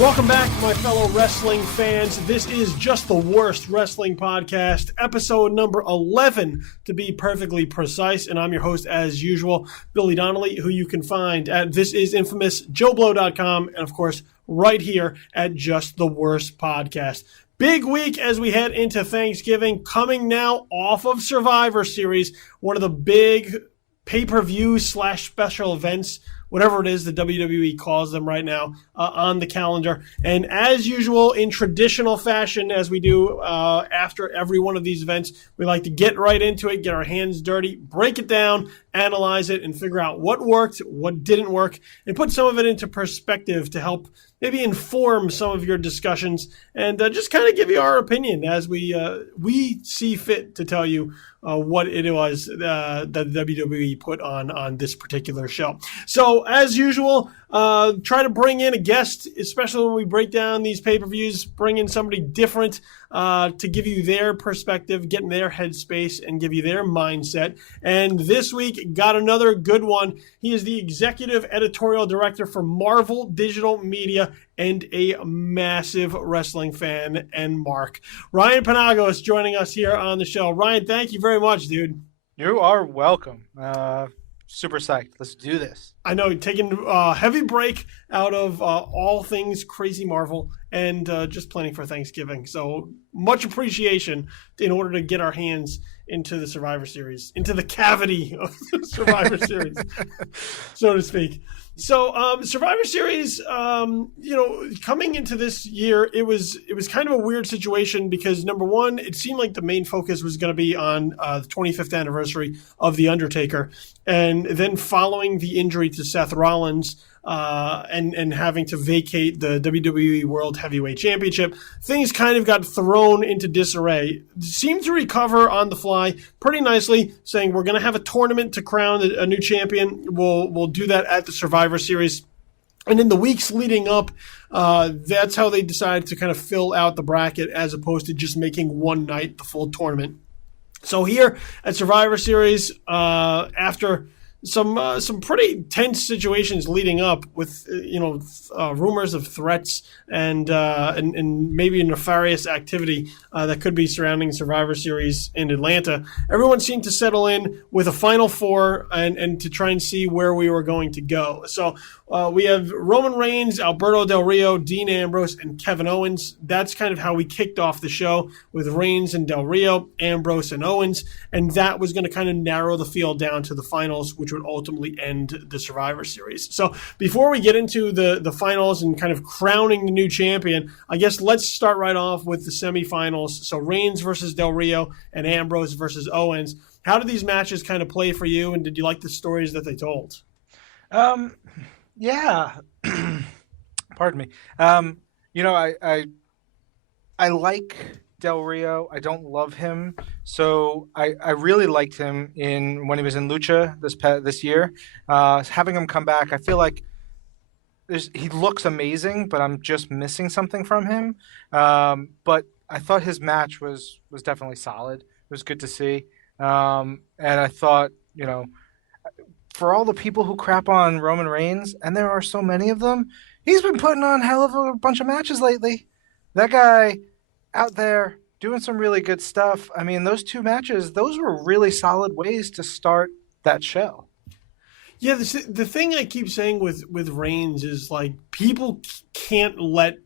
Welcome back, my fellow wrestling fans. This is Just the Worst Wrestling Podcast, episode number 11, to be perfectly precise. And I'm your host, as usual, Billy Donnelly, who you can find at thisisinfamousjoeblow.com, and of course, right here at Just the Worst Podcast. Big week as we head into Thanksgiving, coming now off of Survivor Series, one of the big pay-per-view / special events, whatever it is the WWE calls them right now, on the calendar. And as usual, in traditional fashion, as we do after every one of these events, we like to get right into it, get our hands dirty, break it down, analyze it, and figure out what worked, what didn't work, and put some of it into perspective to help maybe inform some of your discussions and just kind of give you our opinion as we see fit to tell you what it was that WWE put on this particular show. So as usual, try to bring in a guest, especially when we break down these pay-per-views, bring in somebody different to give you their perspective, get in their headspace, and give you their mindset. And this week, got another good one. He is the Executive Editorial Director for Marvel Digital Media and a massive wrestling fan and mark. Ryan Penagos joining us here on the show. Ryan, thank you very much, dude. You are welcome. Super psyched. Let's do this. I know, taking a heavy break out of all things crazy Marvel and just planning for Thanksgiving. So much appreciation in order to get our hands into the Survivor Series, into the cavity of the Survivor Series, so to speak. So Survivor Series, coming into this year, it was kind of a weird situation because, number one, it seemed like the main focus was going to be on the 25th anniversary of The Undertaker. And then following the injury to Seth Rollins and having to vacate the WWE World Heavyweight Championship, things kind of got thrown into disarray. Seemed to recover on the fly pretty nicely, saying we're going to have a tournament to crown a new champion. We'll do that at the Survivor Series. And in the weeks leading up, that's how they decided to kind of fill out the bracket as opposed to just making one night the full tournament. So here at Survivor Series, after some pretty tense situations leading up with rumors of threats and maybe nefarious activity that could be surrounding Survivor Series in Atlanta, everyone seemed to settle in with a Final Four and to try and see where we were going to go. So we have Roman Reigns, Alberto Del Rio, Dean Ambrose, and Kevin Owens. That's kind of how we kicked off the show, with Reigns and Del Rio, Ambrose and Owens, and that was going to kind of narrow the field down to the finals, which would ultimately end the Survivor Series. So before we get into the finals and kind of crowning the new champion, I guess let's start right off with the semifinals. So Reigns versus Del Rio and Ambrose versus Owens. How did these matches kind of play for you, and did you like the stories that they told? Yeah. Pardon me. I like Del Rio. I don't love him. So I really liked him when he was in Lucha this year. Having him come back, I feel like he looks amazing, but I'm just missing something from him. But I thought his match was definitely solid. It was good to see. And I thought, for all the people who crap on Roman Reigns, and there are so many of them, he's been putting on hell of a bunch of matches lately. That guy out there doing some really good stuff. I mean, those two matches, those were really solid ways to start that show. Yeah, the thing I keep saying with Reigns is, like, people can't let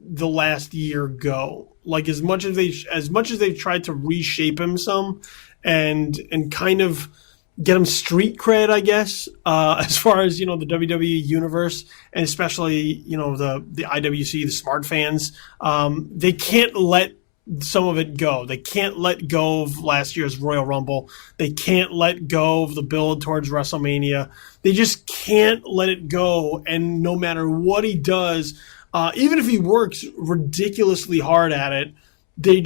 the last year go. Like, as much as they've tried to reshape him some and kind of get him street cred, I guess, as far as, the WWE universe, and especially, the IWC, the smart fans, they can't let some of it go. They can't let go of last year's Royal Rumble. They can't let go of the build towards WrestleMania. They just can't let it go. And no matter what he does, even if he works ridiculously hard at it, they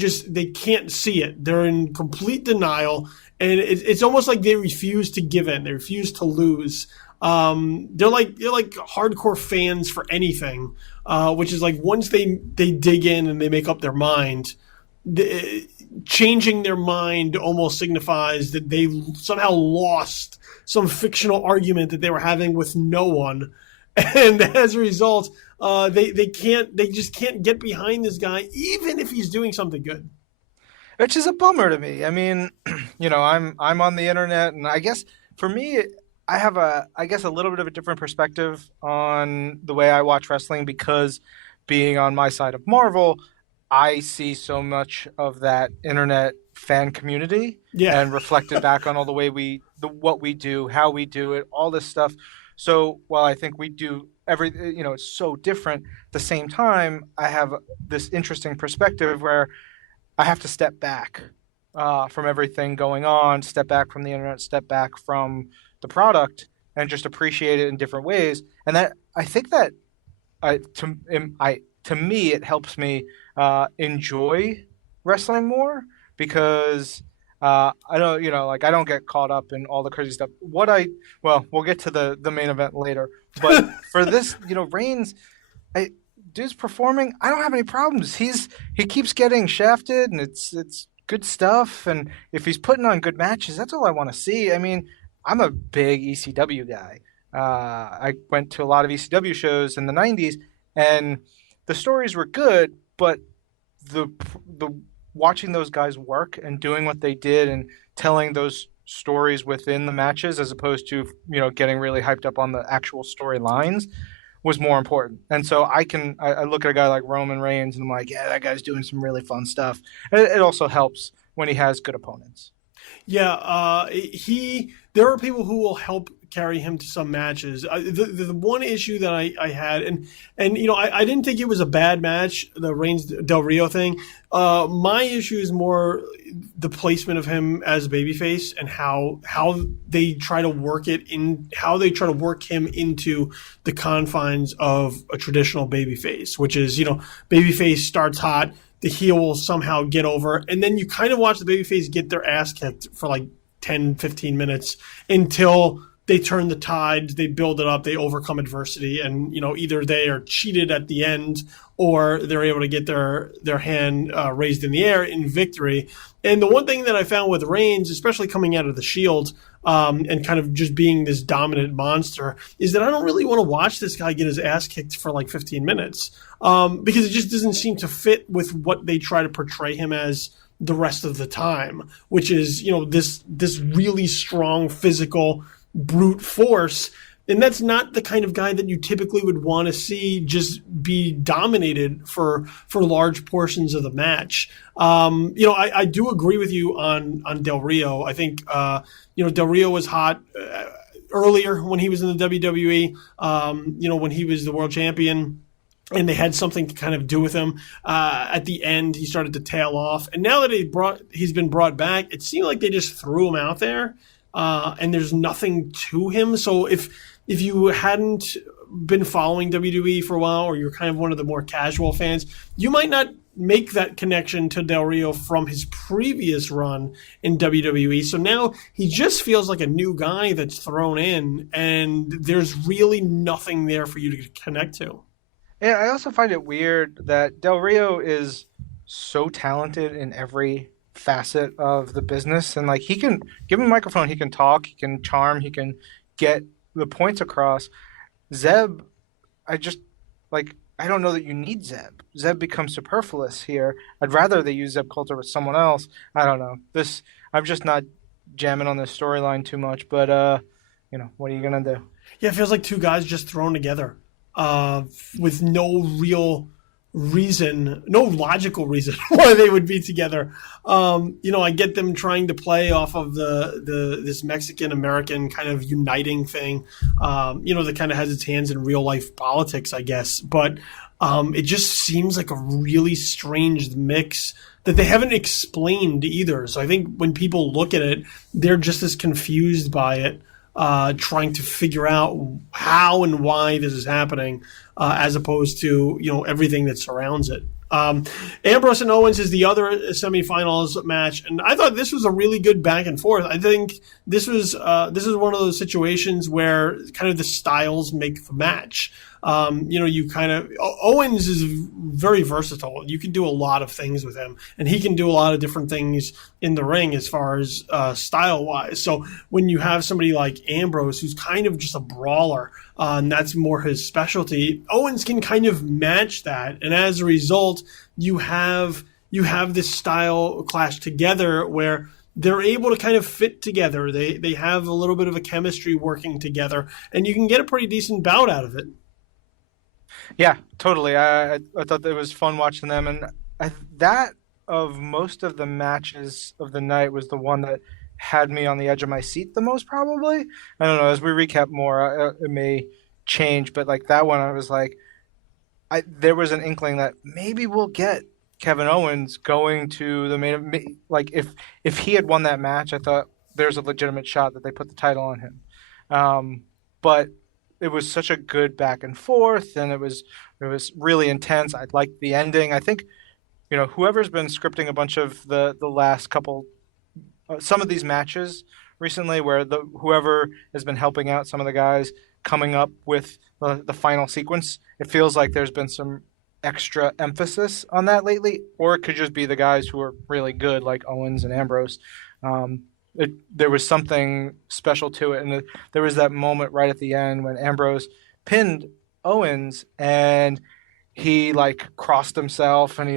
can't see it. They're in complete denial. And it's almost like they refuse to give in. They refuse to lose. They're like hardcore fans for anything, which is like once they dig in and they make up their mind, changing their mind almost signifies that they somehow lost some fictional argument that they were having with no one. And as a result, They just can't get behind this guy, even if he's doing something good. Which is a bummer to me. I mean, I'm on the internet, and I guess for me, I have I guess a little bit of a different perspective on the way I watch wrestling because being on my side of Marvel, I see so much of that internet fan community Yeah. and reflected back on all the way what we do, how we do it, all this stuff. So while I think we do it's so different. At the same time, I have this interesting perspective where I have to step back from everything going on, step back from the internet, step back from the product, and just appreciate it in different ways. And that I think that to me it helps me enjoy wrestling more because I don't I don't get caught up in all the crazy stuff. We'll get to the main event later, but for this, Reigns. Dude's performing. I don't have any problems. He keeps getting shafted, and it's good stuff. And if he's putting on good matches, that's all I want to see. I mean, I'm a big ECW guy. I went to a lot of ECW shows in the '90s, and the stories were good, but the watching those guys work and doing what they did and telling those stories within the matches, as opposed to getting really hyped up on the actual storylines, was more important. And so I look at a guy like Roman Reigns and I'm like, yeah, that guy's doing some really fun stuff. And it also helps when he has good opponents. Yeah, there are people who will help carry him to some matches. The one issue that I had, and I didn't think it was a bad match, the Reigns Del Rio thing. My issue is more the placement of him as a babyface and how they try to work him into the confines of a traditional babyface, which is babyface starts hot, the heel will somehow get over, and then you kind of watch the babyface get their ass kicked for like 10, 15 minutes until they turn the tide, they build it up, they overcome adversity, and either they are cheated at the end or they're able to get their hand raised in the air in victory. And the one thing that I found with Reigns, especially coming out of the Shield, and kind of just being this dominant monster, is that I don't really want to watch this guy get his ass kicked for like 15 minutes because it just doesn't seem to fit with what they try to portray him as the rest of the time, which is this really strong physical brute force. And that's not the kind of guy that you typically would want to see just be dominated for large portions of the match. I do agree with you on Del Rio. I think Del Rio was hot earlier when he was in the WWE. When he was the world champion, and they had something to kind of do with him. At the end, he started to tail off, and now that he's been brought back, it seemed like they just threw him out there. And there's nothing to him. So if you hadn't been following WWE for a while, or you're kind of one of the more casual fans, you might not make that connection to Del Rio from his previous run in WWE. So now he just feels like a new guy that's thrown in, and there's really nothing there for you to connect to. Yeah, I also find it weird that Del Rio is so talented in every facet of the business, and like, he can give him a microphone, he can talk, he can charm, he can get the points across. Zeb, I don't know that you need Zeb. Zeb becomes superfluous here. I'd rather they use Zeb Coulter with someone else. I don't know. I'm just not jamming on this storyline too much, but what are you gonna do? Yeah, it feels like two guys just thrown together with no real reason, no logical reason why they would be together. I get them trying to play off of this Mexican American kind of uniting thing, that kind of has its hands in real life politics, I guess. But it just seems like a really strange mix that they haven't explained either. So I think when people look at it, they're just as confused by it, trying to figure out how and why this is happening, as opposed to everything that surrounds it. Ambrose and Owens is the other semifinals match, and I thought this was a really good back and forth. I think this is one of those situations where kind of the styles make the match. You kind of Owens is very versatile. You can do a lot of things with him, and he can do a lot of different things in the ring as far as style wise. So when you have somebody like Ambrose, who's kind of just a brawler, and that's more his specialty, Owens can kind of match that, and as a result, you have this style clash together where they're able to kind of fit together. They have a little bit of a chemistry working together, and you can get a pretty decent bout out of it. Yeah, totally. I thought it was fun watching them, and that of most of the matches of the night was the one that had me on the edge of my seat the most, probably. I don't know. As we recap more, it may change, but like that one, I was like, there was an inkling that maybe we'll get Kevin Owens going to the main. Like if he had won that match, I thought there's a legitimate shot that they put the title on him. But it was such a good back and forth, and it was really intense. I liked the ending. I think, whoever's been scripting a bunch of the last couple, some of these matches recently, where whoever has been helping out some of the guys coming up with the final sequence, it feels like there's been some extra emphasis on that lately, or it could just be the guys who are really good, like Owens and Ambrose. There was something special to it, and there was that moment right at the end when Ambrose pinned Owens, and he like crossed himself, and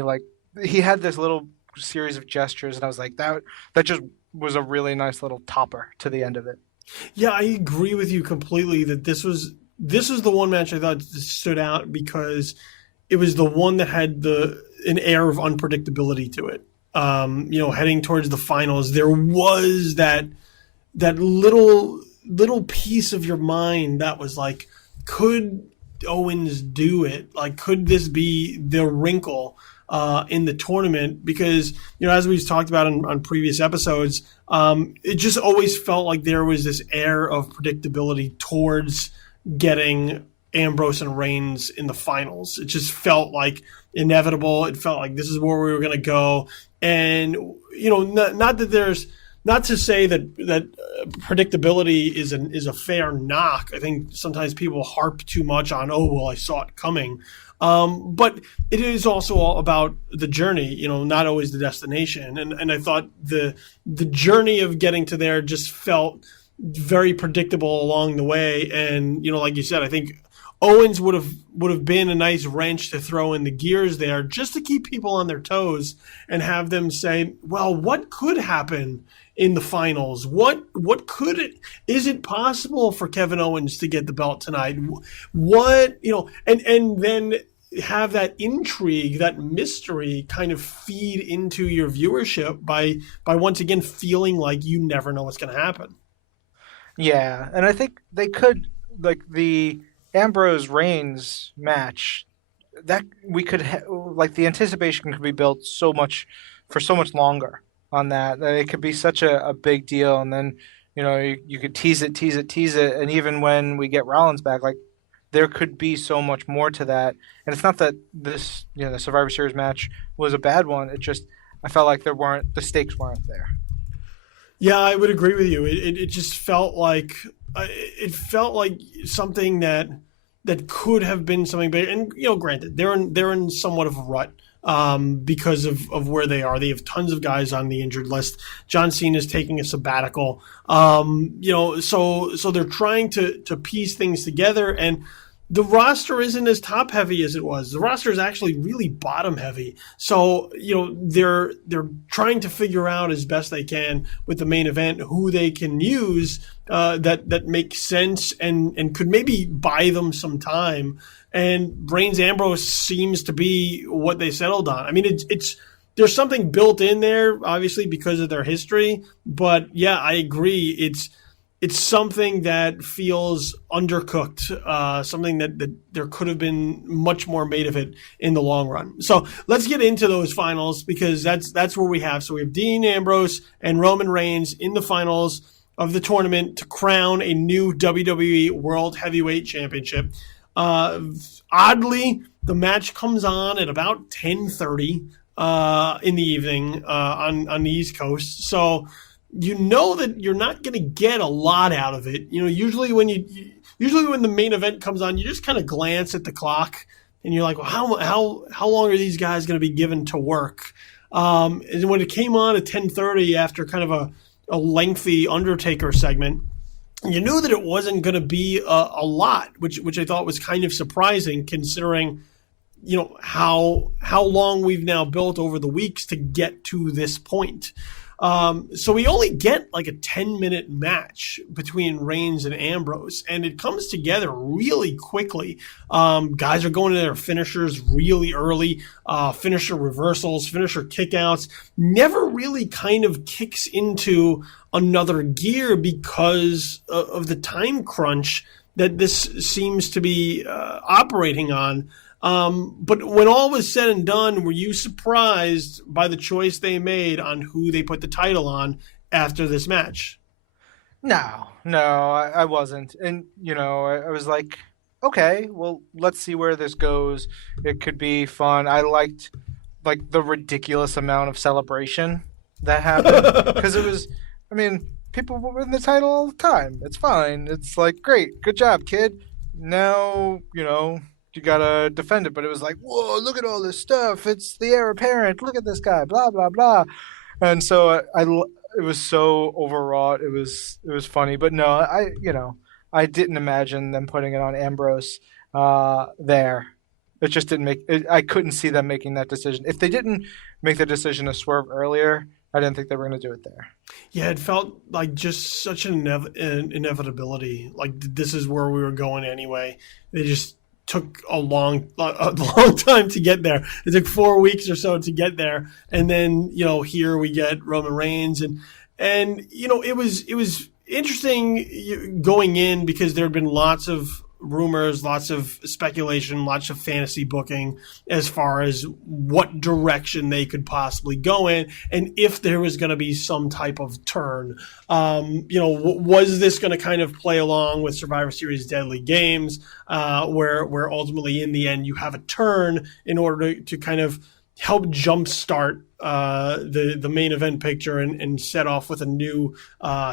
he had this little series of gestures, and I was like, that just was a really nice little topper to the end of it. Yeah, I agree with you completely that this was the one match I thought stood out because it was the one that had an air of unpredictability to it. Heading towards the finals, there was that little piece of your mind that was like, could Owens do it? Like, could this be the wrinkle in the tournament? Because, as we've talked about on previous episodes, it just always felt like there was this air of predictability towards getting Ambrose and Reigns in the finals. It just felt like inevitable. It felt like this is where we were going to go. And, not to say that predictability is a fair knock. I think sometimes people harp too much on, I saw it coming. But it is also all about the journey, not always the destination. And I thought the journey of getting to there just felt very predictable along the way. And, like you said, I think Owens would have been a nice wrench to throw in the gears there just to keep people on their toes and have them say, well, what could happen in the finals? What could it? Is it possible for Kevin Owens to get the belt tonight? What, and then have that intrigue, that mystery kind of feed into your viewership by once again feeling like you never know what's going to happen. Yeah, and I think they could, like the Ambrose Reigns match, that we could like the anticipation could be built for so much longer on that it could be such a big deal, and then you could tease it, and even when we get Rollins back, like there could be so much more to that. And it's not that this the Survivor Series match was a bad one. It just I felt like the stakes weren't there. Yeah, I would agree with you. It just felt like something that could have been something big. And granted, they're in somewhat of a rut because of where they are. They have tons of guys on the injured list. John Cena is taking a sabbatical. So they're trying to piece things together, and the roster isn't as top heavy as it was. The roster is actually really bottom heavy. So, they're trying to figure out as best they can with the main event who they can use that makes sense and could maybe buy them some time. And Reigns Ambrose seems to be what they settled on. I mean, there's something built in there, obviously, because of their history. But yeah, I agree. It's something that feels undercooked, something that there could have been much more made of it in the long run. So let's get into those finals, because that's where we have. So we have Dean Ambrose and Roman Reigns in the finals of the tournament to crown a new WWE World Heavyweight Championship. Oddly, the match comes on at about 10:30 in the evening on the East Coast. So you know that you're not going to get a lot out of it. Usually when the main event comes on, you just kind of glance at the clock and you're like, well, how long are these guys going to be given to work? And when it came on at 10:30 after kind of a lengthy Undertaker segment, you knew that it wasn't going to be a lot, which I thought was kind of surprising considering, how long we've now built over the weeks to get to this point. So we only get like a 10-minute match between Reigns and Ambrose, and it comes together really quickly. Guys are going to their finishers really early, finisher reversals, finisher kickouts, never really kind of kicks into another gear because of the time crunch that this seems to be operating on. But when all was said and done, were you surprised by the choice they made on who they put the title on after this match? No, I wasn't. And, I was like, okay, well, let's see where this goes. It could be fun. I liked, like, the ridiculous amount of celebration that happened. Because it was, people win the title all the time. It's fine. It's like, great, good job, kid. Now, you gotta defend it, but it was like, whoa, look at all this stuff. It's the heir apparent. Look at this guy, blah, blah, blah. And so it was so overwrought. It was funny, but no, I didn't imagine them putting it on Ambrose there. It just didn't make it. I couldn't see them making that decision. If they didn't make the decision to swerve earlier, I didn't think they were going to do it there. Yeah, it felt like just such an inevitability. Like this is where we were going anyway. They just took a long time to get there. It took 4 weeks or so to get there, and then here we get Roman Reigns, and it was interesting going in because there had been lots of rumors, lots of speculation, lots of fantasy booking as far as what direction they could possibly go in, and if there was going to be some type of turn. Was this going to kind of play along with Survivor Series Deadly Games, where ultimately in the end you have a turn in order to kind of help jumpstart the main event picture and set off with a new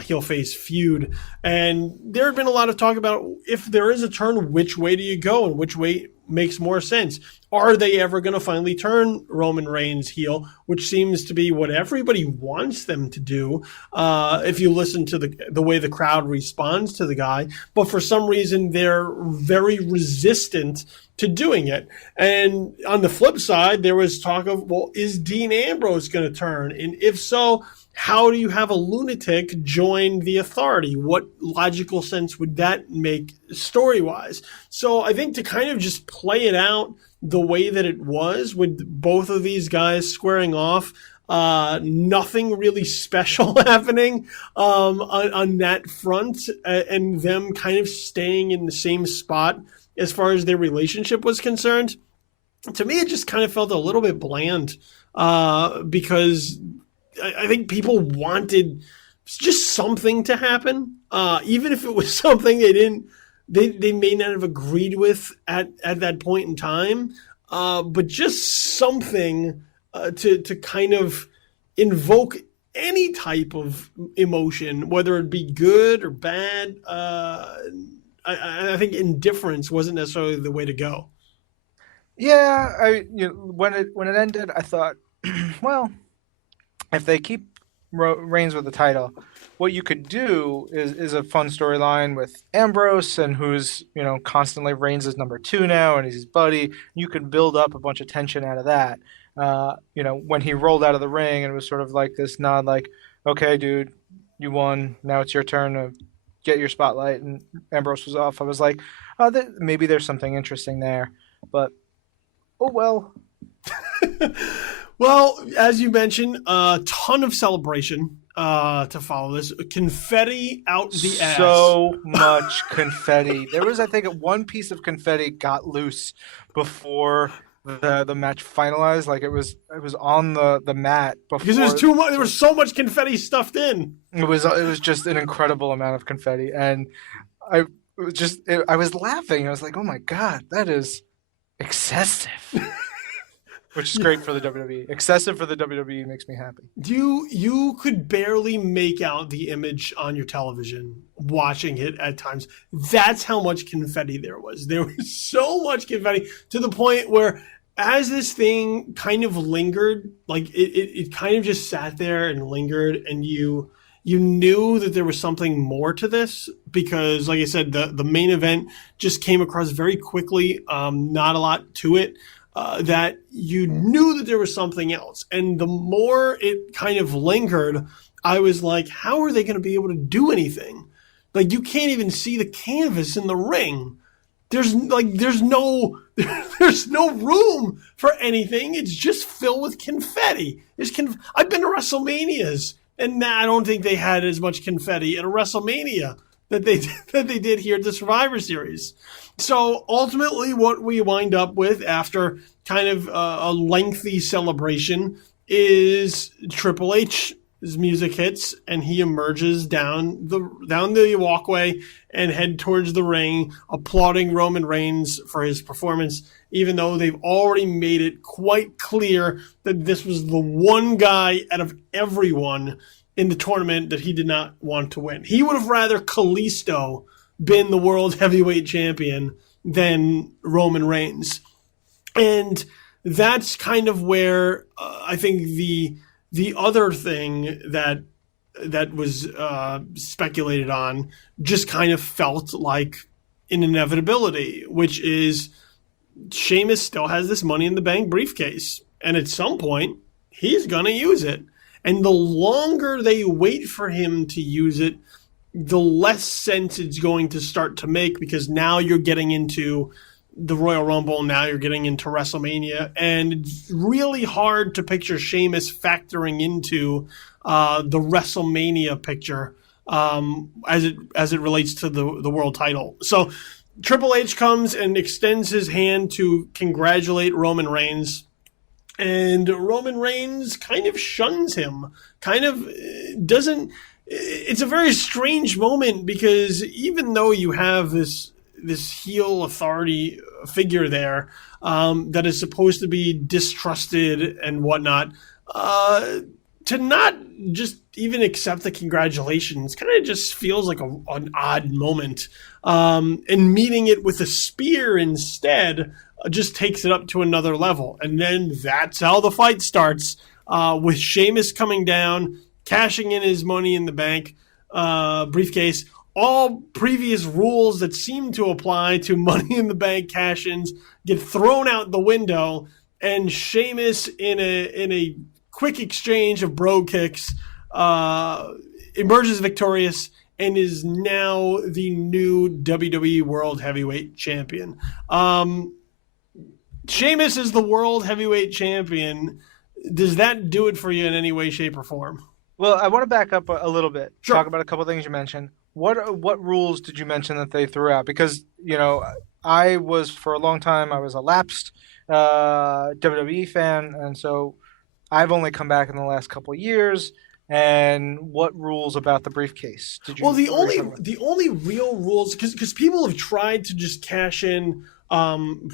heel face feud. And there had been a lot of talk about if there is a turn, which way do you go and which way makes more sense? Are they ever going to finally turn Roman Reigns heel, which seems to be what everybody wants them to do if you listen to the way the crowd responds to the guy. But for some reason, they're very resistant to doing it. And on the flip side, there was talk of, well, is Dean Ambrose going to turn? And if so, how do you have a lunatic join the Authority? What logical sense would that make story-wise? So I think to kind of just play it out the way that it was with both of these guys squaring off, nothing really special happening on that front, and them kind of staying in the same spot as far as their relationship was concerned. To me, it just kind of felt a little bit bland because I think people wanted just something to happen, even if it was something they may not have agreed with at that point in time, but just something to kind of invoke any type of emotion, whether it be good or bad. I think indifference wasn't necessarily the way to go. Yeah, when it ended, I thought, well, if they keep Reigns with the title, what you could do is a fun storyline with Ambrose, and who's constantly Reigns' number 2 now, and he's his buddy. You could build up a bunch of tension out of that. When he rolled out of the ring, and it was sort of like this nod, like, okay, dude, you won. Now it's your turn to get your spotlight. And Ambrose was off. I was like, maybe there's something interesting there, but oh well. Well, as you mentioned, a ton of celebration to follow this. Confetti out the ass. So much confetti. There was, I think, one piece of confetti got loose before the match finalized. Like it was on the mat before. Because there's too much. There was so much confetti stuffed in. It was just an incredible amount of confetti, and I was laughing. I was like, oh my God, that is excessive. Which is great for the WWE. Excessive for the WWE makes me happy. You could barely make out the image on your television watching it at times. That's how much confetti there was. There was so much confetti to the point where as this thing kind of lingered, like it kind of just sat there and lingered, and you knew that there was something more to this because, like I said, the main event just came across very quickly. Not a lot to it. That you knew that there was something else. And the more it kind of lingered, I was like, how are they going to be able to do anything? Like, you can't even see the canvas in the ring. There's no room for anything. It's just filled with confetti. I've been to WrestleManias, and I don't think they had as much confetti at a WrestleMania that they did here at the Survivor Series. So ultimately, what we wind up with after kind of a lengthy celebration is Triple H's music hits, and he emerges down the walkway and head towards the ring, applauding Roman Reigns for his performance, even though they've already made it quite clear that this was the one guy out of everyone in the tournament that he did not want to win. He would have rather Kalisto been the world heavyweight champion than Roman Reigns. And that's kind of where I think the other thing that was speculated on just kind of felt like an inevitability, which is Sheamus still has this Money in the Bank briefcase, and at some point he's going to use it. And the longer they wait for him to use it, the less sense it's going to start to make, because now you're getting into the Royal Rumble, now you're getting into WrestleMania, and it's really hard to picture Sheamus factoring into the WrestleMania picture as it relates to the world title. So Triple H comes and extends his hand to congratulate Roman Reigns, and Roman Reigns kind of shuns him, kind of doesn't. It's a very strange moment, because even though you have this heel authority figure there that is supposed to be distrusted and whatnot, to not just even accept the congratulations kind of just feels like an odd moment. And meeting it with a spear instead just takes it up to another level. And then that's how the fight starts, with Sheamus coming down, cashing in his Money in the Bank briefcase. All previous rules that seem to apply to Money in the Bank cash-ins get thrown out the window, and Sheamus, in a quick exchange of bro kicks, emerges victorious and is now the new WWE World Heavyweight Champion. Sheamus is the World Heavyweight Champion. Does that do it for you in any way, shape, or form? Well, I want to back up a little bit. Sure. Talk about a couple of things you mentioned. What rules did you mention that they threw out? Because, I was, for a long time, I was a lapsed WWE fan, and so I've only come back in the last couple of years. And what rules about the briefcase did you? Well, the only real rules, because people have tried to just cash in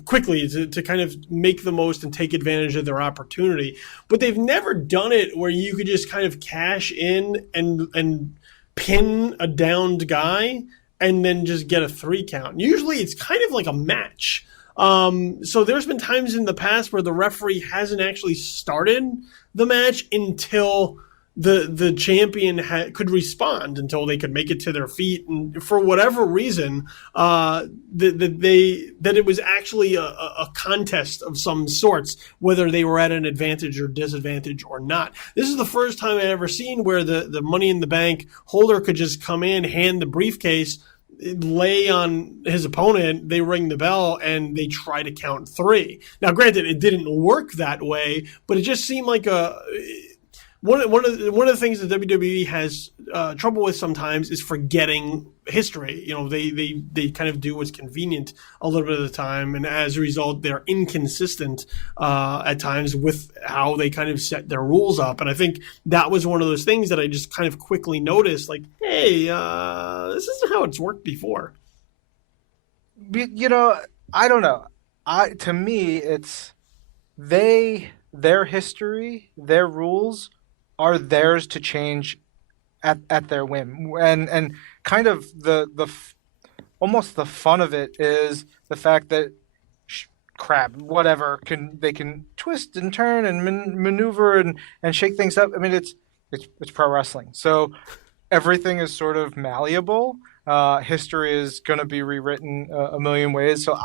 quickly to kind of make the most and take advantage of their opportunity, but they've never done it where you could just kind of cash in and pin a downed guy and then just get a 3 count. Usually it's kind of like a match. So there's been times in the past where the referee hasn't actually started the match until the champion could respond, until they could make it to their feet, and for whatever reason, that it was actually a contest of some sorts, whether they were at an advantage or disadvantage or not. This is the first time I've ever seen where the Money in the Bank holder could just come in, hand the briefcase, lay on his opponent, they ring the bell, and they try to count 3. Now, granted, it didn't work that way, but it just seemed like one of the things that WWE has trouble with sometimes is forgetting history. They kind of do what's convenient a little bit of the time, and as a result, they're inconsistent at times with how they kind of set their rules up. And I think that was one of those things that I just kind of quickly noticed, like, hey, this isn't how it's worked before. You know, I don't know. To me, it's their history, their rules are theirs to change at their whim, and kind of almost the fun of it is the fact that crap, whatever, they can twist and turn and maneuver and shake things up. I mean, it's pro wrestling, so everything is sort of malleable. History is going to be rewritten a million ways. So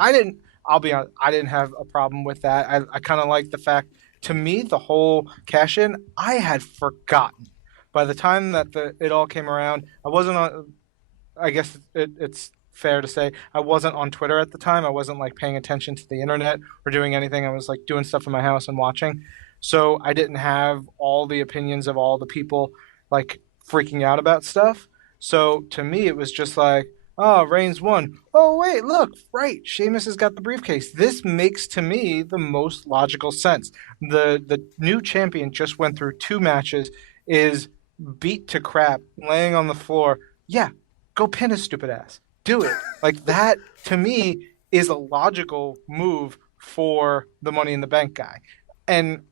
I'll be honest, I didn't have a problem with that. I kind of like the fact, to me, the whole cash in, I had forgotten. By the time that it all came around, I wasn't on, I guess it's fair to say, I wasn't on Twitter at the time. I wasn't like paying attention to the internet or doing anything. I was like doing stuff in my house and watching. So I didn't have all the opinions of all the people like freaking out about stuff. So to me, it was just like, oh, Reigns won. Oh, wait, look, right. Sheamus has got the briefcase. This makes to me the most logical sense. The new champion just went through 2 matches, is beat to crap, laying on the floor. Yeah, go pin his stupid ass. Do it. Like that, to me, is a logical move for the Money in the Bank guy. And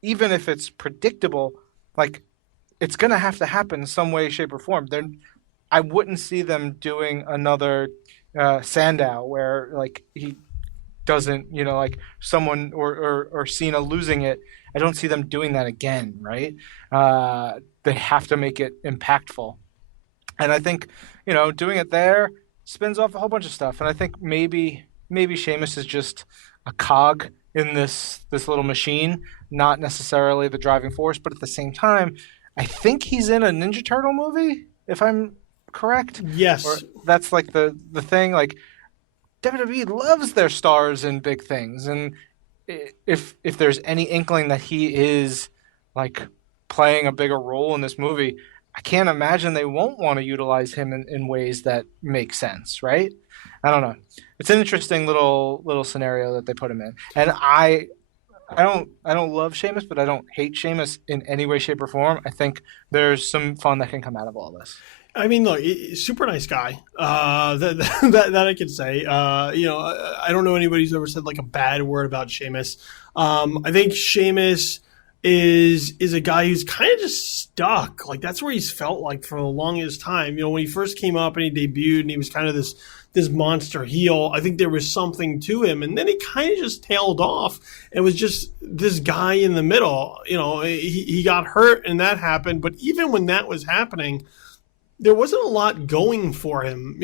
even if it's predictable, like it's going to have to happen in some way, shape, or form. I wouldn't see them doing another Sandow where like he doesn't, like someone or Cena losing it. I don't see them doing that again, right? They have to make it impactful. And I think, doing it there spins off a whole bunch of stuff. And I think maybe Sheamus is just a cog in this little machine, not necessarily the driving force, but at the same time, I think he's in a Ninja Turtle movie, if I'm correct. Yes. Or that's like the thing. Like WWE loves their stars in big things, and if there's any inkling that he is like playing a bigger role in this movie, I can't imagine they won't want to utilize him in ways that make sense, right? I don't know. It's an interesting little scenario that they put him in, and I don't love Sheamus, but I don't hate Sheamus in any way, shape, or form. I think there's some fun that can come out of all this. I mean, look, super nice guy. That I can say. I don't know anybody who's ever said like a bad word about Sheamus. I think Sheamus is a guy who's kind of just stuck. Like that's where he's felt like for the longest time. When he first came up and he debuted and he was kind of this monster heel, I think there was something to him, and then he kind of just tailed off and was just this guy in the middle. He got hurt and that happened, but even when that was happening, there wasn't a lot going for him.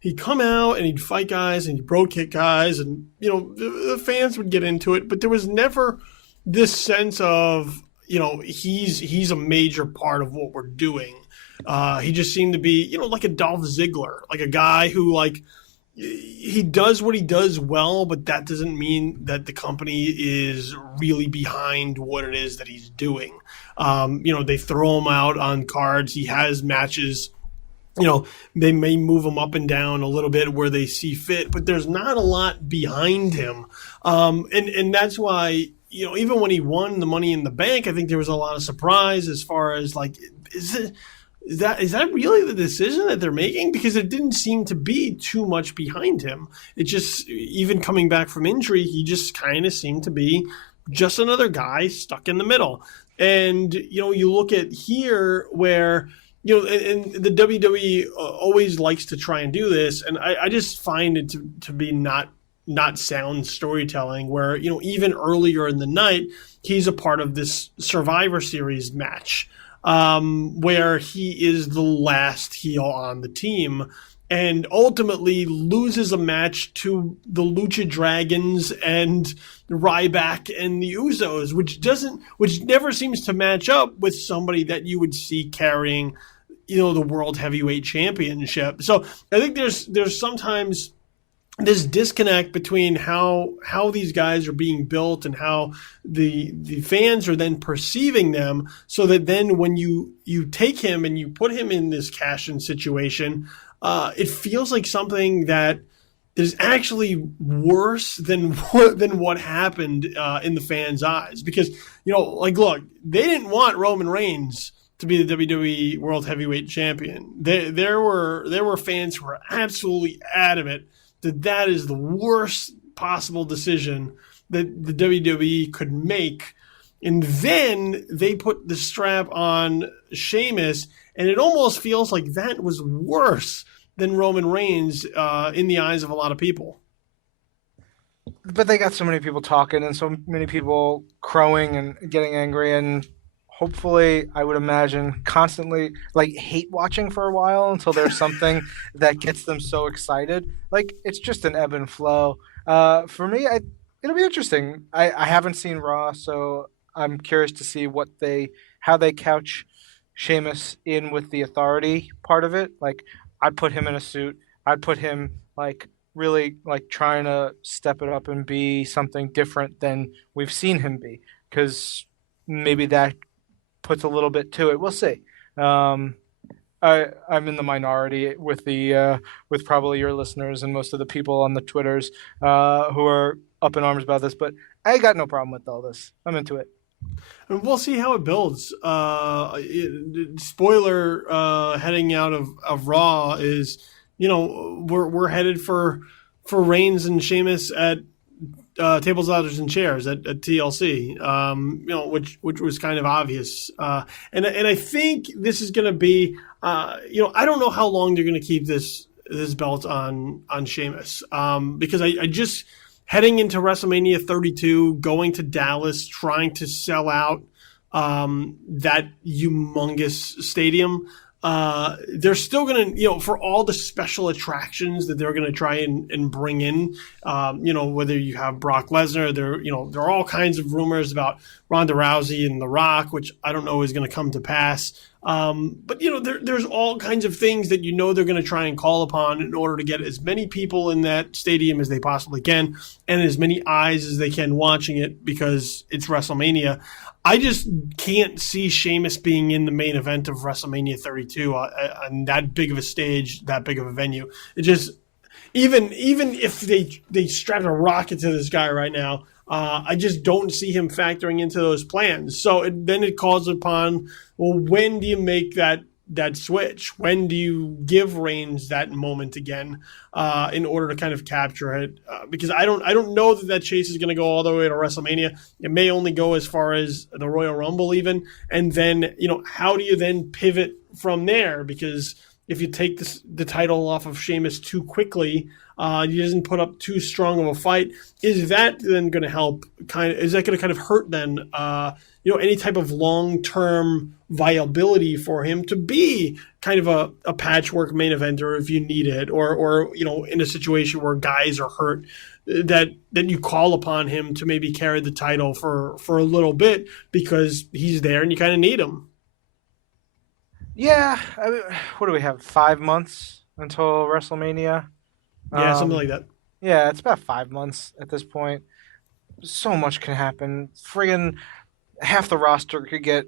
He'd come out and he'd fight guys and he'd bro kick guys, and the fans would get into it, but there was never this sense of he's a major part of what we're doing. He just seemed to be like a Dolph Ziggler, like a guy who like he does what he does well, but that doesn't mean that the company is really behind what it is that he's doing. They throw him out on cards. He has matches. They may move him up and down a little bit where they see fit, but there's not a lot behind him. And that's why, even when he won the Money in the Bank, I think there was a lot of surprise as far as like, is that really the decision that they're making? Because it didn't seem to be too much behind him. It just, even coming back from injury, he just kind of seemed to be just another guy stuck in the middle. And, you look at here where, and the WWE always likes to try and do this. And I just find it to be not sound storytelling where, even earlier in the night, he's a part of this Survivor Series match. Where he is the last heel on the team and ultimately loses a match to the Lucha Dragons and Ryback and the Usos, which never seems to match up with somebody that you would see carrying, the World Heavyweight Championship. So I think there's sometimes this disconnect between how these guys are being built and how the fans are then perceiving them, so that then when you take him and you put him in this cash-in situation, it feels like something that is actually worse than what happened in the fans' eyes. Because, look, they didn't want Roman Reigns to be the WWE World Heavyweight Champion. There were fans who were absolutely adamant that is the worst possible decision that the WWE could make. And then they put the strap on Sheamus, and it almost feels like that was worse than Roman Reigns in the eyes of a lot of people. But they got so many people talking and so many people crowing and getting angry, and hopefully, I would imagine, constantly like hate watching for a while until there's something that gets them so excited. Like, it's just an ebb and flow. For me, it'll be interesting. I haven't seen Raw, so I'm curious to see how they couch Sheamus in with the authority part of it. Like, I'd put him in a suit. I'd put him like really like trying to step it up and be something different than we've seen him be, because maybe that puts a little bit to it. We'll see. I'm in the minority with with probably your listeners and most of the people on the Twitters who are up in arms about this, but I got no problem with all this. I'm into it. And we'll see how it builds. Spoiler heading out of Raw is, we're headed for Reigns and Sheamus at tables, ladders, and chairs at TLC. Which was kind of obvious. And I think this is going to be, I don't know how long they're going to keep this belt on Sheamus, because I just heading into WrestleMania 32, going to Dallas, trying to sell out that humongous stadium. They're still going to, for all the special attractions that they're going to try and bring in, whether you have Brock Lesnar, there are all kinds of rumors about Ronda Rousey and The Rock, which I don't know is going to come to pass. But there's all kinds of things that they're going to try and call upon in order to get as many people in that stadium as they possibly can, and as many eyes as they can watching it, because it's WrestleMania. I just can't see Sheamus being in the main event of WrestleMania 32 on that big of a stage, that big of a venue. It just, even if they strapped a rocket to this guy right now, I just don't see him factoring into those plans. So then it calls upon, well, when do you make that switch? When do you give Reigns that moment again in order to kind of capture it? Because I don't know that chase is going to go all the way to WrestleMania. It may only go as far as the Royal Rumble even. And then, how do you then pivot from there? Because if you take the title off of Sheamus too quickly, he doesn't put up too strong of a fight, is that then going to help is that going to kind of hurt then, any type of long-term viability for him to be kind of a patchwork main eventer if you need it, or in a situation where guys are hurt, that you call upon him to maybe carry the title for a little bit because he's there and you kind of need him. Yeah. I mean, what do we have? 5 months until WrestleMania? Yeah, something like that. Yeah, it's about 5 months at this point. So much can happen. Friggin' half the roster could get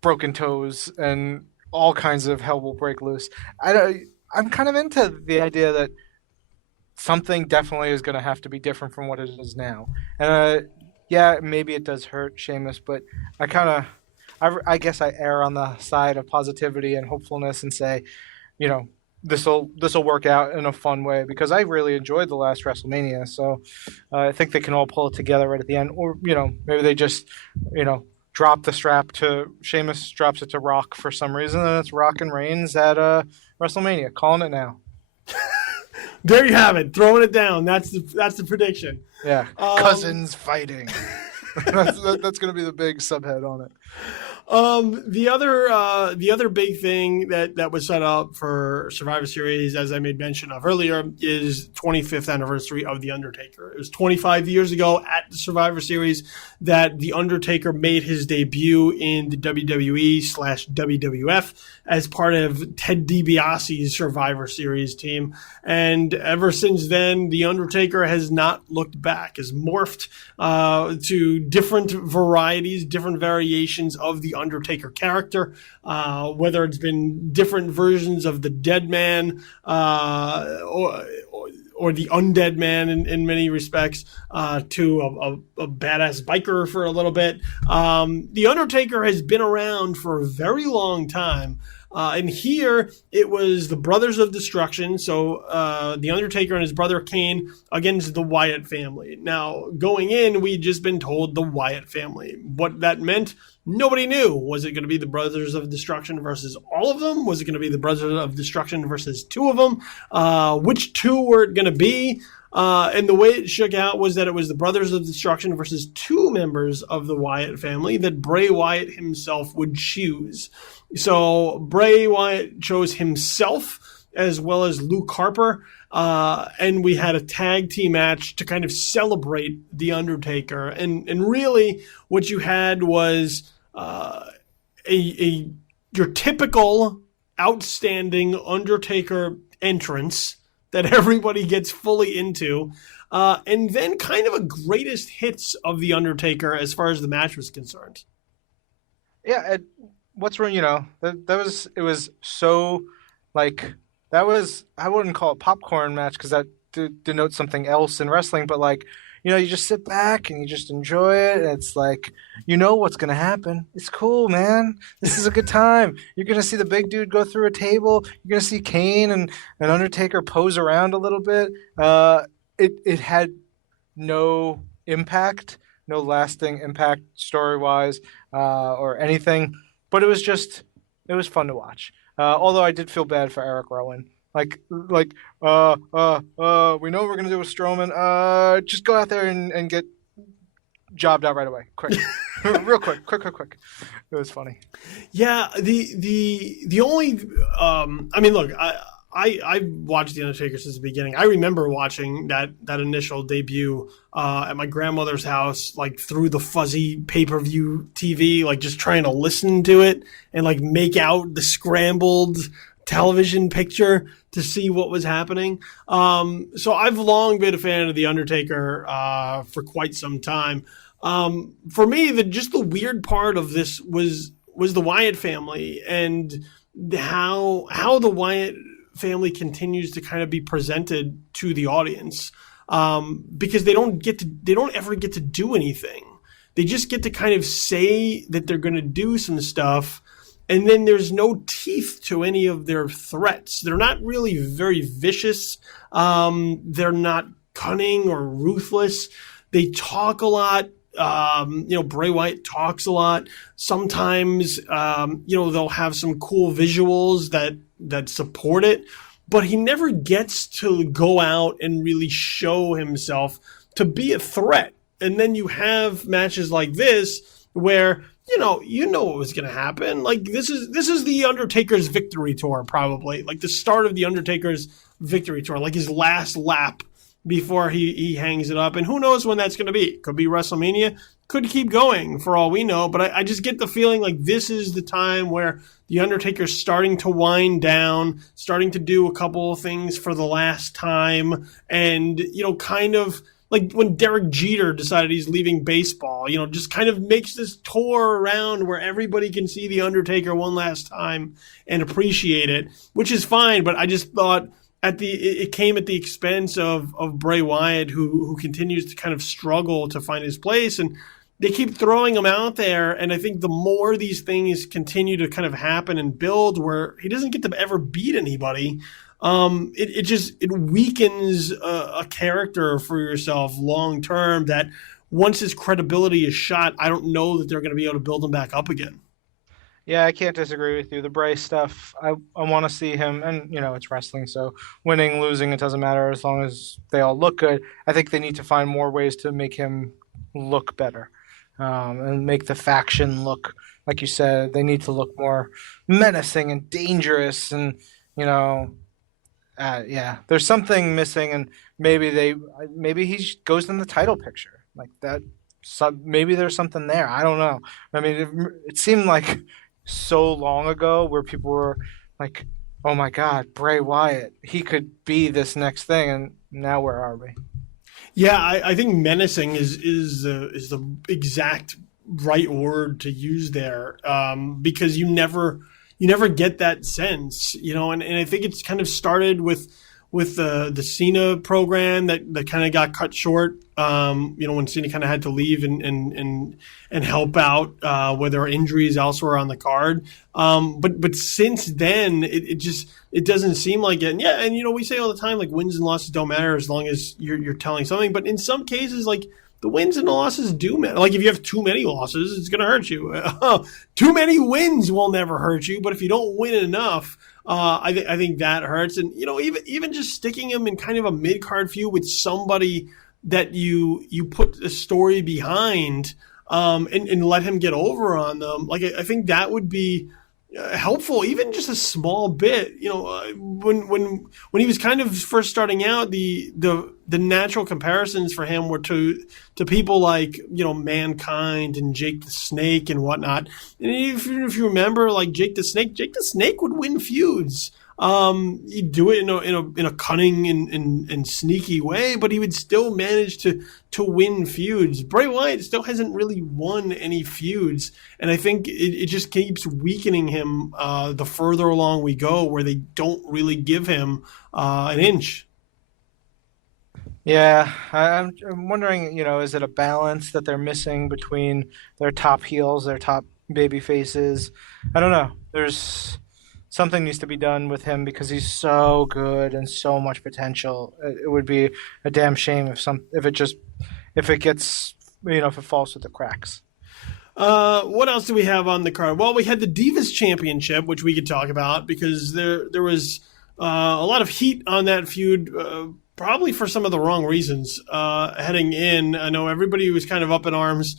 broken toes, and all kinds of hell will break loose. I'm kind of into the idea that something definitely is going to have to be different from what it is now. And yeah, maybe it does hurt Sheamus, but I guess I err on the side of positivity and hopefulness and say, this will work out in a fun way, because I really enjoyed the last WrestleMania. So I think they can all pull it together right at the end, or maybe they just drop the strap to Sheamus, drops it to Rock for some reason, and it's Rock and Reigns at WrestleMania. Calling it now. There you have it. Throwing it down. That's the prediction. Yeah, cousins fighting. That's going to be the big subhead on it. The other big thing that was set up for Survivor Series, as I made mention of earlier, is 25th anniversary of The Undertaker. It was 25 years ago at the Survivor Series that The Undertaker made his debut in the WWE/WWF as part of Ted DiBiase's Survivor Series team. And ever since then, The Undertaker has not looked back, has morphed to different varieties, different variations of the Undertaker character, whether it's been different versions of the Dead Man or the Undead Man in many respects, to a badass biker for a little bit. The Undertaker has been around for a very long time. And here it was the Brothers of Destruction. So The Undertaker and his brother Kane against the Wyatt family. Now, going in, we'd just been told the Wyatt family. What that meant, nobody knew. Was it going to be the Brothers of Destruction versus all of them? Was it going to be the Brothers of Destruction versus two of them? Which two were it going to be? And the way it shook out was that it was the Brothers of Destruction versus two members of the Wyatt family that Bray Wyatt himself would choose. So Bray Wyatt chose himself as well as Luke Harper. And we had a tag team match to kind of celebrate The Undertaker. And really what you had was your typical outstanding Undertaker entrance that everybody gets fully into, and then kind of a greatest hits of The Undertaker as far as the match was concerned. Yeah, what's wrong? It was so like that was I wouldn't call it popcorn match because that denotes something else in wrestling, but like you just sit back and you just enjoy it. It's like what's gonna happen. It's cool, man. This is a good time. You're gonna see the big dude go through a table. You're gonna see Kane and Undertaker pose around a little bit. It had no impact, no lasting impact story wise or anything. But it was fun to watch. Although I did feel bad for Eric Rowan. We know we're gonna do a Strowman. Just go out there and get jobbed out right away, quick, real quick. It was funny. Yeah, the only look, I watched The Undertaker since the beginning. I remember watching that initial debut at my grandmother's house, like through the fuzzy pay-per-view TV, like just trying to listen to it and like make out the scrambled television picture to see what was happening. So I've long been a fan of The Undertaker for quite some time. For me, the weird part of this was the Wyatt family and how the Wyatt family continues to kind of be presented to the audience, because they don't ever get to do anything. They just get to kind of say that they're going to do some stuff, and then there's no teeth to any of their threats. They're not really very vicious. They're not cunning or ruthless. They talk a lot. Bray Wyatt talks a lot. Sometimes, they'll have some cool visuals that support it, but he never gets to go out and really show himself to be a threat. And then you have matches like this where you know what was going to happen. Like this is the Undertaker's victory tour, probably like the start of the Undertaker's victory tour, like his last lap before he hangs it up. And who knows when that's going to be? Could be WrestleMania, could keep going for all we know. But I just get the feeling like this is the time where the Undertaker's starting to wind down, starting to do a couple of things for the last time. And, kind of like when Derek Jeter decided he's leaving baseball, just kind of makes this tour around where everybody can see the Undertaker one last time and appreciate it, which is fine. But I just thought it came at the expense of Bray Wyatt, who continues to kind of struggle to find his place, and they keep throwing him out there. And I think the more these things continue to kind of happen and build where he doesn't get to ever beat anybody, it weakens a character for yourself long term, that once his credibility is shot, I don't know that they're going to be able to build him back up again. Yeah, I can't disagree with you. The Bray stuff, I want to see him, and it's wrestling, so winning, losing, it doesn't matter as long as they all look good. I think they need to find more ways to make him look better, and make the faction look, like you said, they need to look more menacing and dangerous, and there's something missing, and maybe he goes in the title picture like that. Maybe there's something there. I don't know. I mean, it seemed like so long ago where people were like, oh my God, Bray Wyatt, he could be this next thing. And now where are we? Yeah, I think menacing is the exact right word to use there, because you never get that sense, and I think it's kind of started with with the Cena program that kind of got cut short. When Cena kind of had to leave and help out where there are injuries elsewhere on the card. But since then, it doesn't seem like it. And yeah, and we say all the time, like, wins and losses don't matter as long as you're telling something. But in some cases, like, the wins and the losses do matter. Like, if you have too many losses, it's going to hurt you. Too many wins will never hurt you, but if you don't win enough, I think that hurts. And even just sticking him in kind of a mid card feud with somebody that you put a story behind, and let him get over on them. Like, I think that would be helpful, even just a small bit. When he was kind of first starting out, the natural comparisons for him were to people like Mankind and Jake the Snake and whatnot. And if you remember, like, Jake the Snake would win feuds. He'd do it in a cunning and sneaky way, but he would still manage to win feuds. Bray Wyatt still hasn't really won any feuds, and I think it just keeps weakening him the further along we go, where they don't really give him an inch. Yeah, I'm wondering, is it a balance that they're missing between their top heels, their top baby faces? I don't know. Something needs to be done with him because he's so good and so much potential. It would be a damn shame if it falls through the cracks. What else do we have on the card? Well, we had the Divas Championship, which we could talk about because there was a lot of heat on that feud, probably for some of the wrong reasons heading in. I know everybody was kind of up in arms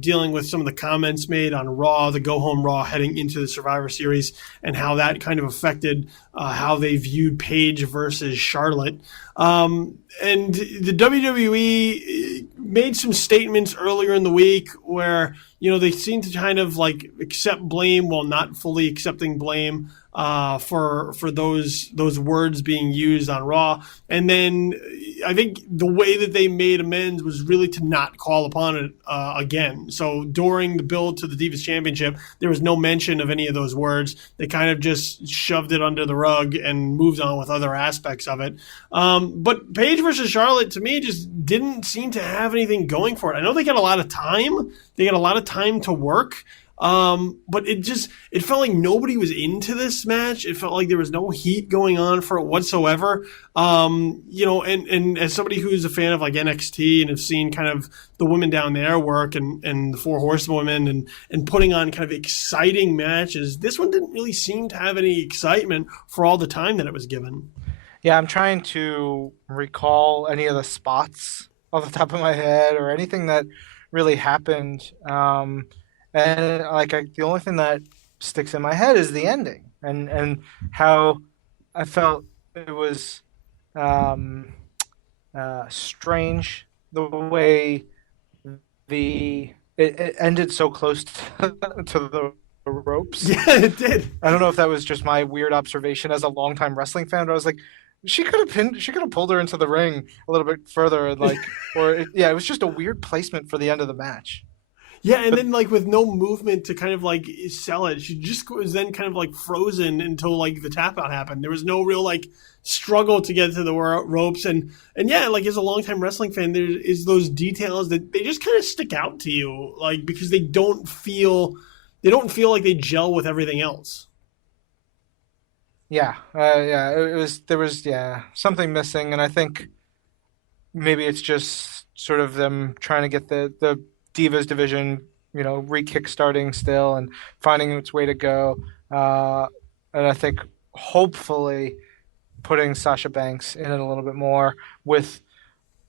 dealing with some of the comments made on Raw, the Go Home Raw heading into the Survivor Series, and how that kind of affected how they viewed Paige versus Charlotte. And the WWE made some statements earlier in the week where, they seemed to kind of like accept blame while not fully accepting blame for those words being used on Raw. And then I think the way that they made amends was really to not call upon it again. So during the build to the Divas Championship, there was no mention of any of those words. They kind of just shoved it under the rug and moved on with other aspects of it. But Paige versus Charlotte, to me, just didn't seem to have anything going for it. I know they got a lot of time. They got a lot of time to work. But it felt like nobody was into this match. It felt like there was no heat going on for it whatsoever. And as somebody who's a fan of like NXT and have seen kind of the women down there work and the Four Horsewomen and putting on kind of exciting matches, this one didn't really seem to have any excitement for all the time that it was given. Yeah, I'm trying to recall any of the spots off the top of my head or anything that really happened. And the only thing that sticks in my head is the ending and how I felt it was strange the way it ended so close to the ropes. Yeah, it did. I don't know if that was just my weird observation as a longtime wrestling fan, but I was like, she could have pulled her into the ring a little bit further, it was just a weird placement for the end of the match. Yeah, and then like with no movement to kind of like sell it, she just was then kind of like frozen until like the tap out happened. There was no real like struggle to get to the ropes, and yeah, like as a longtime wrestling fan, there is those details that they just kind of stick out to you, like because they don't feel like they gel with everything else. Yeah, there was something missing, and I think maybe it's just sort of them trying to get the Divas division, re-kickstarting still and finding its way to go. And I think hopefully putting Sasha Banks in it a little bit more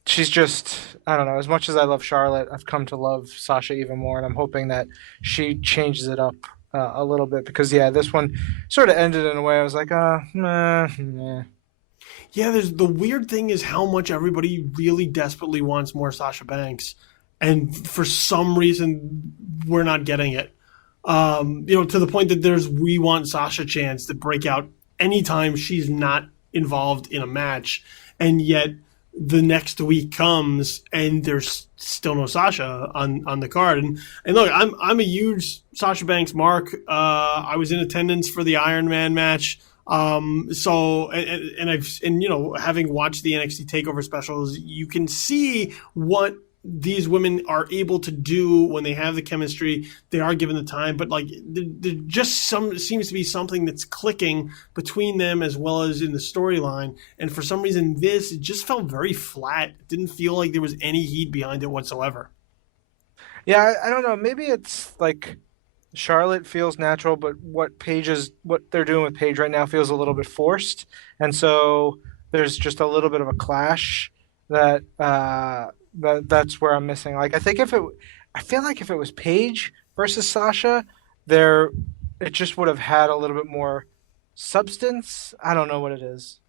she's just, I don't know, as much as I love Charlotte, I've come to love Sasha even more, and I'm hoping that she changes it up a little bit because, this one sort of ended in a way I was like, nah. Yeah, the weird thing is how much everybody really desperately wants more Sasha Banks. And for some reason, we're not getting it. To the point that there's we want Sasha chants that break out anytime she's not involved in a match. And yet the next week comes and there's still no Sasha on the card. And look, I'm a huge Sasha Banks mark. I was in attendance for the Iron Man match. Having watched the NXT Takeover specials, you can see what these women are able to do when they have the chemistry. They are given the time, but like there just seems to be something that's clicking between them as well as in the storyline. And for some reason, it just felt very flat. It didn't feel like there was any heat behind it whatsoever. Yeah, I don't know. Maybe it's like Charlotte feels natural, but what they're doing with Paige right now feels a little bit forced, and so there's just a little bit of a clash that's where I'm missing. Like I feel like if it was Paige versus Sasha, it just would have had a little bit more substance. I don't know what it is.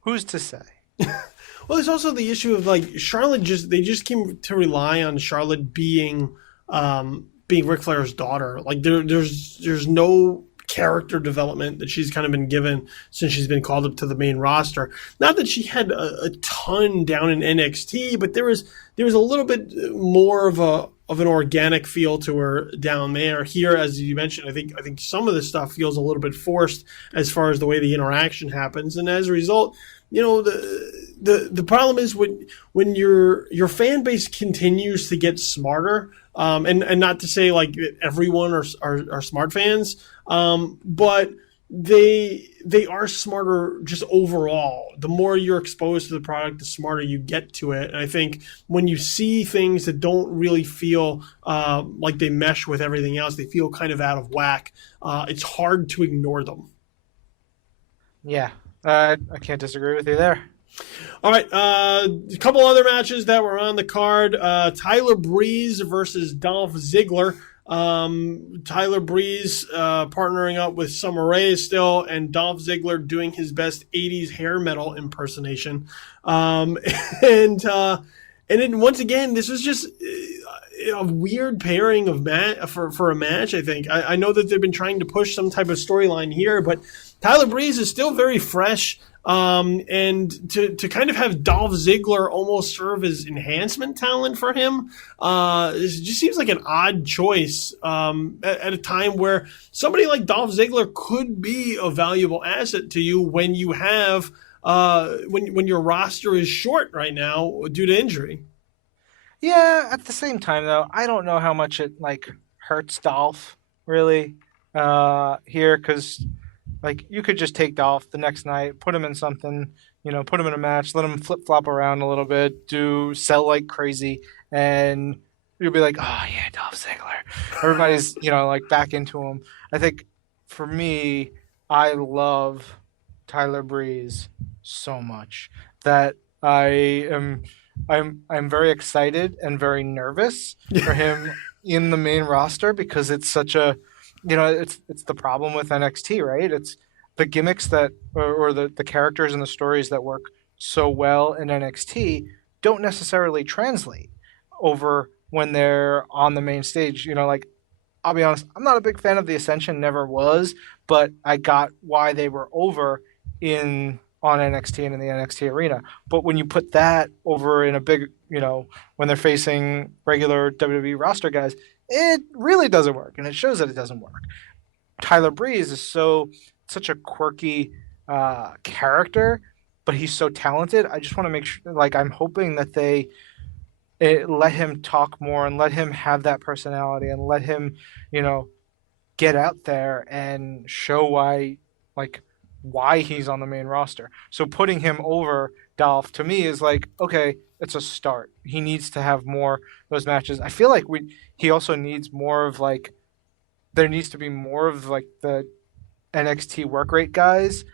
Who's to say? Well, there's also the issue of like Charlotte. They just came to rely on Charlotte being Ric Flair's daughter. Like there's no character development that she's kind of been given since she's been called up to the main roster. Not that she had a ton down in NXT, but there was a little bit more of an organic feel to her down there. Here, as you mentioned, I think some of the stuff feels a little bit forced as far as the way the interaction happens, and as a result, the problem is when your fan base continues to get smarter, and not to say like everyone are smart fans, but they are smarter just overall. The more you're exposed to the product, the smarter you get to it. And I think when you see things that don't really feel like they mesh with everything else, they feel kind of out of whack. It's hard to ignore them. Yeah, I can't disagree with you there. All right, a couple other matches that were on the card. Tyler Breeze versus Dolph Ziggler. Tyler Breeze partnering up with Summer Rae still, and Dolph Ziggler doing his best 80s hair metal impersonation. And then once again, this was just a weird pairing of for a match, I think. I know that they've been trying to push some type of storyline here, but Tyler Breeze is still very fresh. And to kind of have Dolph Ziggler almost serve as enhancement talent for him, it just seems like an odd choice at a time where somebody like Dolph Ziggler could be a valuable asset to you when you have when your roster is short right now due to injury. Yeah, at the same time though, I don't know how much it like hurts Dolph really here, because like you could just take Dolph the next night, put him in something, put him in a match, let him flip flop around a little bit, sell like crazy, and you'll be like, oh yeah, Dolph Ziggler. Everybody's like back into him. I think for me, I love Tyler Breeze so much that I'm very excited and very nervous for him in the main roster, because it's such a it's the problem with NXT, right? It's the gimmicks or the characters and the stories that work so well in NXT don't necessarily translate over when they're on the main stage. Like, I'll be honest, I'm not a big fan of the Ascension, never was, but I got why they were over on NXT and in the NXT arena. But when you put that over in a big, when they're facing regular WWE roster guys, it really doesn't work, and it shows that it doesn't work. Tyler Breeze is such a quirky character, but he's so talented. I just want to make sure, like, I'm hoping that they let him talk more and let him have that personality and let him, get out there and show why he's on the main roster. So putting him over Dolph to me is like, okay, it's a start. He needs to have more of those matches. I feel like he also needs more of like, there needs to be more of like the NXT work rate guys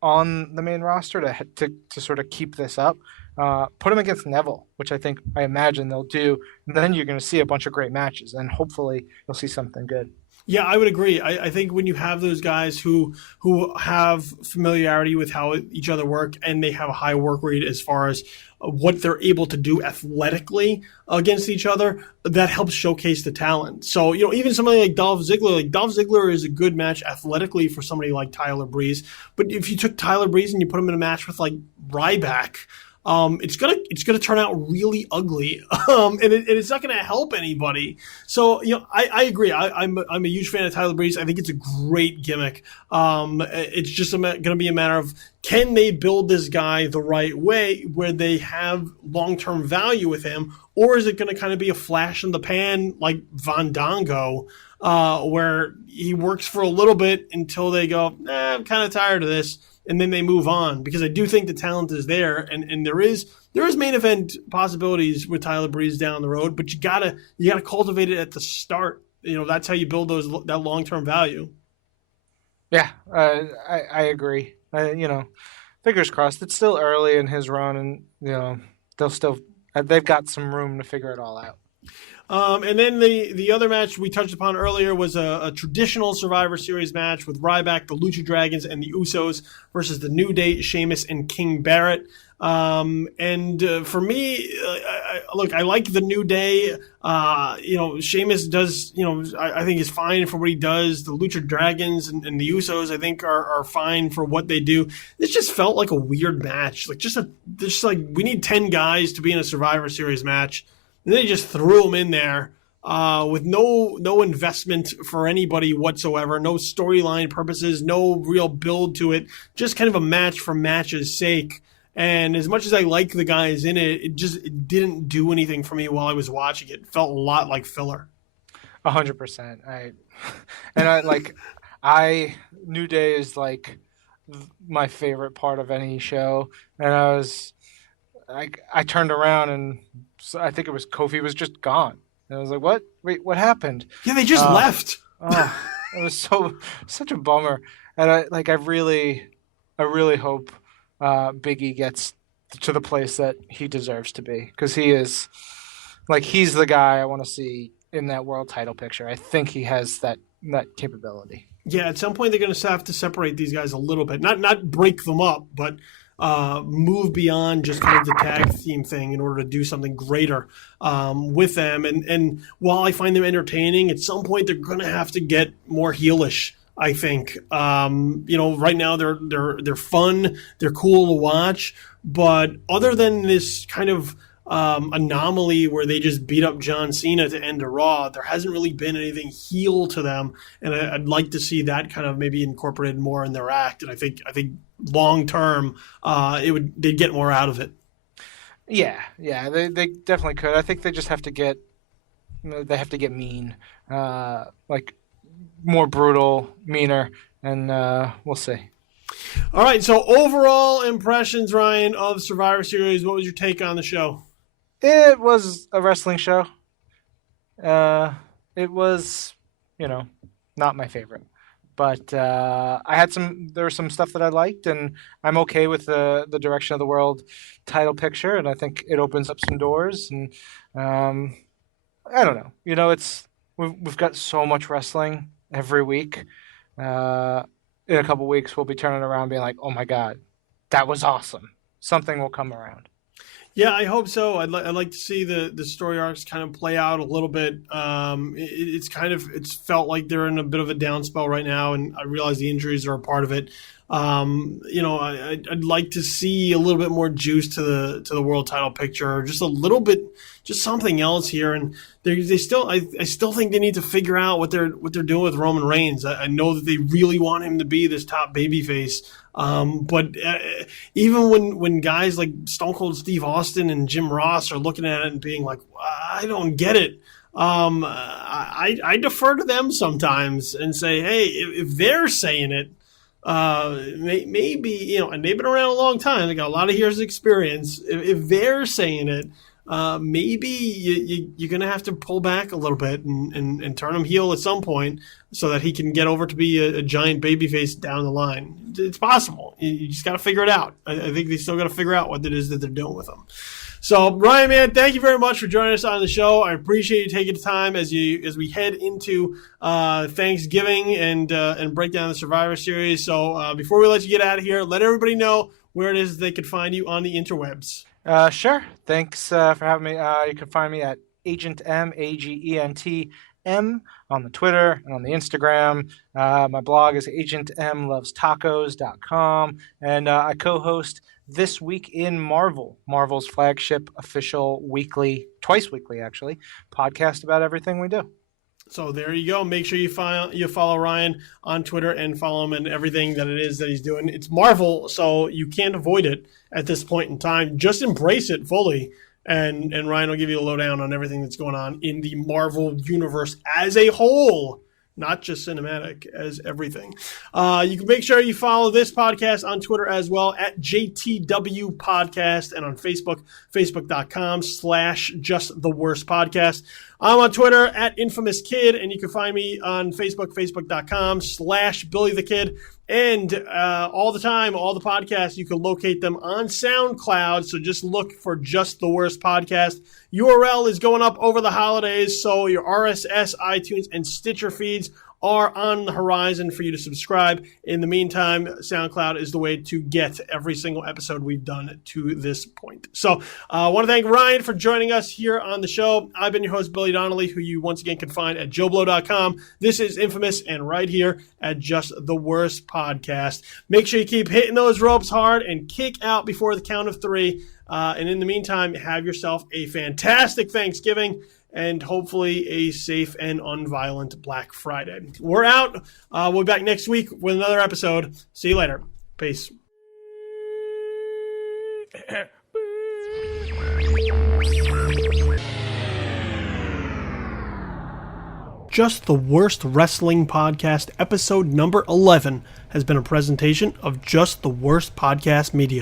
on the main roster to sort of keep this up. Put him against Neville, which I imagine they'll do. And then you're going to see a bunch of great matches, and hopefully you'll see something good. Yeah, I would agree. I think when you have those guys who have familiarity with how each other work, and they have a high work rate as far as what they're able to do athletically against each other, that helps showcase the talent. So, even somebody like Dolph Ziggler is a good match athletically for somebody like Tyler Breeze. But if you took Tyler Breeze and you put him in a match with like Ryback, it's gonna turn out really ugly, and it's not gonna help anybody. So I agree. I'm a huge fan of Tyler Breeze. I think it's a great gimmick. It's just gonna be a matter of, can they build this guy the right way where they have long-term value with him, or is it going to kind of be a flash in the pan like Fandango, where he works for a little bit until they go, I'm kind of tired of this, and then they move on? Because I do think the talent is there, and there is main event possibilities with Tyler Breeze down the road, but you gotta cultivate it at the start. That's how you build that long-term value. Yeah, I agree. Fingers crossed. It's still early in his run, and they've got some room to figure it all out. And then the other match we touched upon earlier was a traditional Survivor Series match with Ryback, the Lucha Dragons, and the Usos versus the New Day, Sheamus, and King Barrett. For me, I like the New Day. Sheamus does, I think is fine for what he does. The Lucha Dragons and the Usos, I think, are fine for what they do. This just felt like a weird match. We need 10 guys to be in a Survivor Series match. And they just threw them in there with no investment for anybody whatsoever, no storyline purposes, no real build to it, just kind of a match for match's sake. And as much as I like the guys in it, it didn't do anything for me while I was watching it. It felt a lot like filler. 100%. New Day is like my favorite part of any show, and I turned around and I think it was Kofi was just gone, and I was like, "What? Wait, what happened?" Yeah, they just left. It was such a bummer, and I really hope Big E gets to the place that he deserves to be, because he's the guy I want to see in that world title picture. I think he has that capability. Yeah, at some point they're going to have to separate these guys a little bit, not break them up, but move beyond just kind of the tag team thing in order to do something greater with them. And while I find them entertaining, at some point they're going to have to get more heelish, I think. Right now they're fun, they're cool to watch, but other than this kind of anomaly where they just beat up John Cena to end a Raw, there hasn't really been anything heel to them, and I'd like to see that kind of maybe incorporated more in their act. And I think long term, they'd get more out of it. Yeah, they definitely could. I think they just have to get mean, like more brutal, meaner, and we'll see. All right, so overall impressions, Ryan, of Survivor Series. What was your take on the show? It was a wrestling show. It was, not my favorite. But there was some stuff that I liked, and I'm okay with the direction of the world title picture, and I think it opens up some doors. And I don't know. We've got so much wrestling every week. In a couple weeks, we'll be turning around being like, oh my God, that was awesome. Something will come around. Yeah, I hope so. I'd like to see the story arcs kind of play out a little bit. It's felt like they're in a bit of a down spell right now, and I realize the injuries are a part of it. I'd like to see a little bit more juice to the world title picture, just a little bit, just something else here. And I still think they need to figure out what they're doing with Roman Reigns. I know that they really want him to be this top babyface. But even when guys like Stone Cold Steve Austin and Jim Ross are looking at it and being like, I don't get it. I defer to them sometimes and say, hey, if they're saying it, maybe, and they've been around a long time. They got a lot of years of experience. If they're saying it, maybe you're going to have to pull back a little bit and turn him heel at some point so that he can get over to be a giant babyface down the line. It's possible. You just got to figure it out. I think they still got to figure out what it is that they're doing with him. So, Ryan, man, thank you very much for joining us on the show. I appreciate you taking the time as we head into Thanksgiving and break down the Survivor Series. So, before we let you get out of here, let everybody know where it is they could find you on the interwebs. Sure. Thanks for having me. You can find me at Agent M, AGENTM, on the Twitter and on the Instagram. My blog is agentmlovestacos.com, and I co-host This Week in Marvel, Marvel's flagship official weekly, twice weekly actually, podcast about everything we do. So there you go. Make sure you follow Ryan on Twitter and follow him in everything that it is that he's doing. It's Marvel, so you can't avoid it at this point in time. Just embrace it fully, and Ryan will give you a lowdown on everything that's going on in the Marvel universe as a whole. Not just cinematic, as everything. You can make sure you follow this podcast on Twitter as well, at JTW Podcast, and on Facebook, facebook.com/justtheworstpodcast. I'm on Twitter at Infamous Kid, and you can find me on Facebook, facebook.com/BillyTheKid. And all the time, all the podcasts, you can locate them on SoundCloud. So just look for Just the Worst Podcast. URL is going up over the holidays, so your RSS, iTunes, and Stitcher feeds are on the horizon for you to subscribe. In the meantime, SoundCloud is the way to get every single episode we've done to this point. So I want to thank Ryan for joining us here on the show. I've been your host, Billy Donnelly, who you once again can find at JoeBlow.com. This is Infamous, and right here at Just the Worst Podcast. Make sure you keep hitting those ropes hard and kick out before the count of 3. And in the meantime, have yourself a fantastic Thanksgiving, and hopefully a safe and unviolent Black Friday. We're out. We'll be back next week with another episode. See you later. Peace. Just the Worst Wrestling Podcast, episode number 11, has been a presentation of Just the Worst Podcast Media.